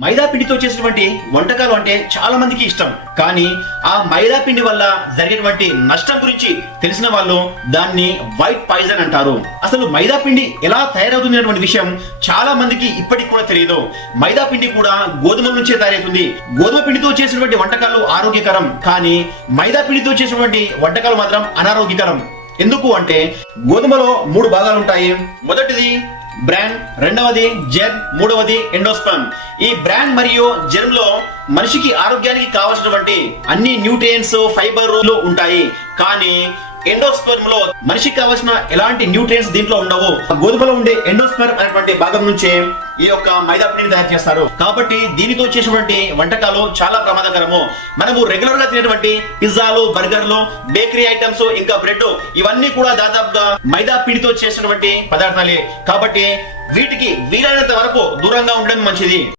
మైదా పిండితో చేసినటువంటి వంటకాలు అంటే చాలా మందికి ఇష్టం. కానీ ఆ మైదా పిండి వల్ల జరిగినటువంటి నష్టం గురించి తెలిసిన వాళ్ళు దాన్ని వైట్ పాయిజన్ అంటారు. అసలు మైదా పిండి ఎలా తయారవుతుంది అనేటువంటి విషయం చాలా మందికి ఇప్పటికి కూడా తెలియదు. మైదా పిండి కూడా గోధుమ నుంచే తయారవుతుంది. గోధుమ పిండితో చేసినటువంటి వంటకాలు ఆరోగ్యకరం. కానీ మైదా పిండితో చేసినటువంటి వంటకాలు మాత్రం అనారోగ్యకరం. ఎందుకు అంటే గోధుమలో మూడు భాగాలు ఉంటాయి. మొదటిది బ్రాండ్ రెండవది జెర్మ్ మూడవది ఎండోస్పర్మ్ ఈ బ్రాండ్ మరియు జెర్మ్లో మనిషికి ఆరోగ్యానికి కావాల్సినటువంటి అన్ని న్యూట్రియన్స్ ఫైబర్ ఉంటాయి. కానీ ఎండోస్పర్మ్లో మనిషికి కావాల్సిన ఎలాంటి న్యూట్రియన్స్ దీంట్లో ఉండవు. గోధుమలో ఉండే ఎండోస్పర్మ్ అనేటువంటి భాగం నుంచే ఈ యొక్క మైదా పిండిని తయారు చేస్తారు. కాబట్టి దీనితో చేసినటువంటి వంటకాలు చాలా ప్రమాదకరము. మనము రెగ్యులర్గా తినేటువంటి పిజ్జాలు బర్గర్లు బేకరీ ఐటమ్స్ ఇంకా బ్రెడ్ ఇవన్నీ కూడా దాదాపుగా మైదా పిండితో చేసినటువంటి పదార్థాలే. కాబట్టి వీటికి వీలైనంత వరకు దూరంగా ఉండడం మంచిది.